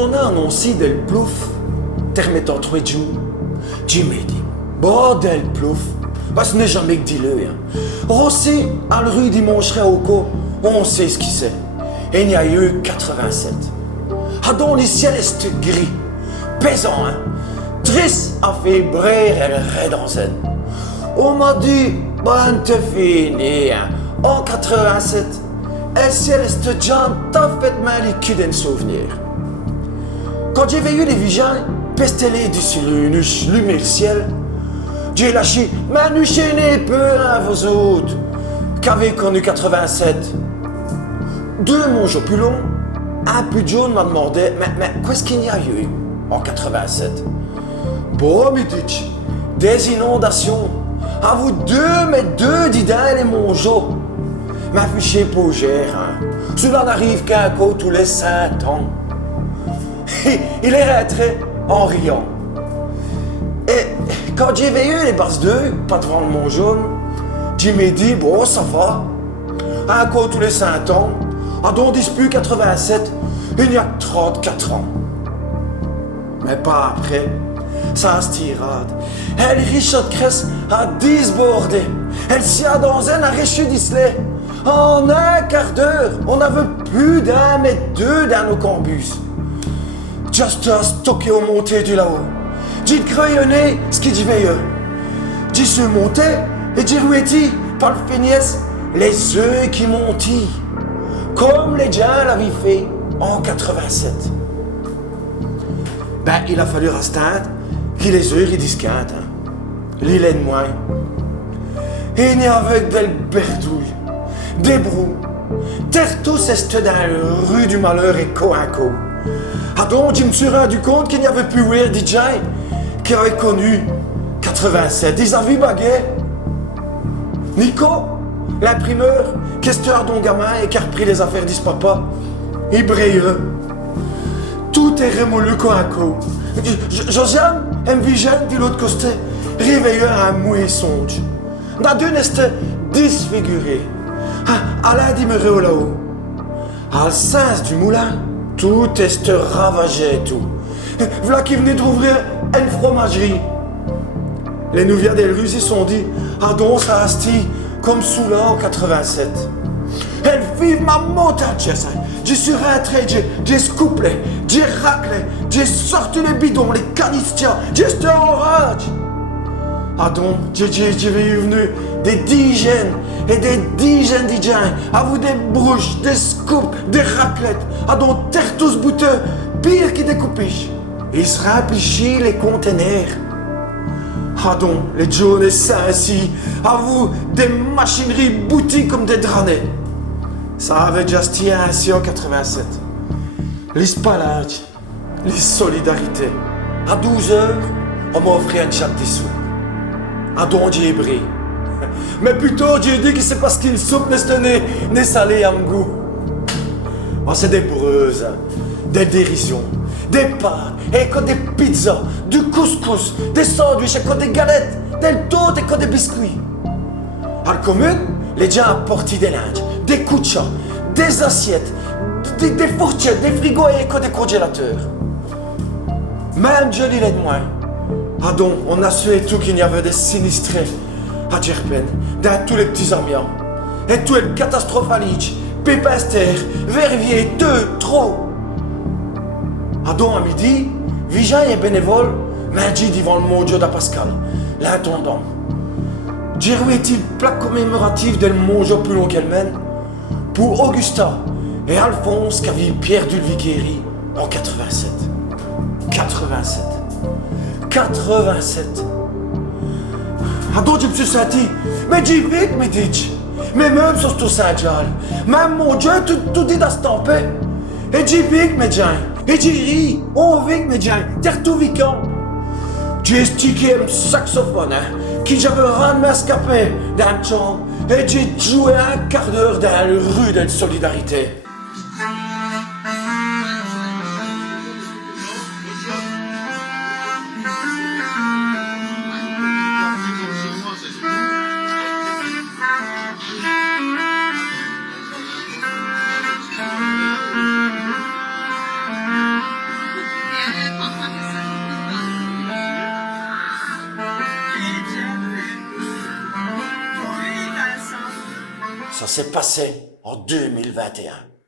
on a annoncé del plouf, termettant trois jours, Jimmy dit, bon del plouf, ce n'est jamais que dis-le. Rossi, à la rue Dimancherait au co, on sait ce qui c'est. Et il y a eu 87. Ah donc le ciel est gris, pesant, triste à fait briller et redanser. On m'a dit, bon t'es fini, en 87. Et le ciel est déjà parfaitement liquide en souvenir. Quand j'ai vu les visages pestelés dessus une lumière le ciel, j'ai lâché, mais nous chaînez peu à vous autres, qu'avez connu 87. Deux monges plus longs, un peu jaune m'a demandé, mais qu'est-ce qu'il y a eu en 87? Bon, Mitich, des inondations. À vous deux, mais deux d'idées les mongeaux. Ma fichier pour gérer, cela n'arrive qu'un coup tous les 5 ans. Il est rentré en riant. Et quand j'ai vu les basses d'eux, pas devant le mont jaune, j'ai me dit, bon, ça va. Un coup tous les 5 ans, à dont dispute 87, il y a 34 ans. Mais pas après, ça se tirade. Elle Richard Cress a désbordé. Elle s'y a dans un arraché d'Islay. En un quart d'heure, on n'avait plus d'un mais deux dans nos campus. Juste à stocker au monté du là-haut. J'ai crayonné ce qui dit meilleur. J'ai su monter et j'ai rouéti par le feignasse les œufs qui montent. Comme les gens l'avaient fait en 87. Ben, il a fallu rester que les œufs ils disquintent. L'île de moins. Et il y avait des berdouilles, des brous, terre tous est dans la rue du malheur et co à co. Ah donc, je me suis rendu compte qu'il n'y avait plus Weird DJ qui avait connu 87. Ils avaient bagué. Nico, l'imprimeur, questeur d'un gamin et qui a repris les affaires d'is papa, il brille. Tout est remolu co à co. Josiane, un vigile de l'autre côté, réveillé à un mouillé songe. Dans deux nestes disfigurés. Alain demeurait là-haut. À le sens du moulin, tout est ravagé et tout. Voilà qui venait d'ouvrir une fromagerie. Les nouvières des rues s'y sont dit, ah donc ça asti comme sous là en 87. Elle vive ma montagne, je suis rentré, j'ai scoupé, j'ai raclé, j'ai sorti les bidons, les canistiers, j'étais en rage. Ah donc, j'ai venu des dizaines et des dizaines d'idées, à vous des brouches, des scoops, des raclettes, à donc terre tous bouteux, pire que des coupiches. Ils se remplissent les conteneurs. Ah donc, les jaunes et sains ici, à vous des machineries bouties comme des dranets. Ça avait déjà stia ainsi en 87. Les spalages, les solidarités. À 12 heures, on m'a offert un chat de sous. À donc j'ai brillé. Mais plutôt, j'ai dit que c'est parce qu'une soupe n'est salée à mon goût. Oh, c'est des breuses, des dérisions, des pâtes, et des pizzas, du couscous, des sandwichs, et des galettes, des toasts et des biscuits. À la commune, les gens apportent des linges, des couchas, des assiettes, des fourchettes, des frigos et des congélateurs. Même je l'ai de moins. Ah donc, on a su et tout qu'il y avait des sinistrés à Djerpen, dans tous les petits amiens. Et tout est catastrophalique, Pépinster, Verviers, deux, trop. Ah donc, à midi, Vijan et bénévole m'a dit devant le Mojo de Pascal, l'intendant. J'ai roué-t-il plaque commémorative del Mojo plus long qu'elle mène pour Augusta et Alphonse qui avait perdu le Viquéry en 87. 87. 87. Ah donc je me suis senti, mais j'y vite, me dit. Mais même sur tout Saint-Jal, même mon Dieu, tout dit d'estamper. Et j'y vite, me dit. Et j'y ris, on vit, me dit. T'es tout vicant. J'ai stické un saxophone, qui j'avais ramené à escaper d'un champ. Et j'ai joué un quart d'heure dans la rue de la Solidarité. Ça s'est passé en 2021.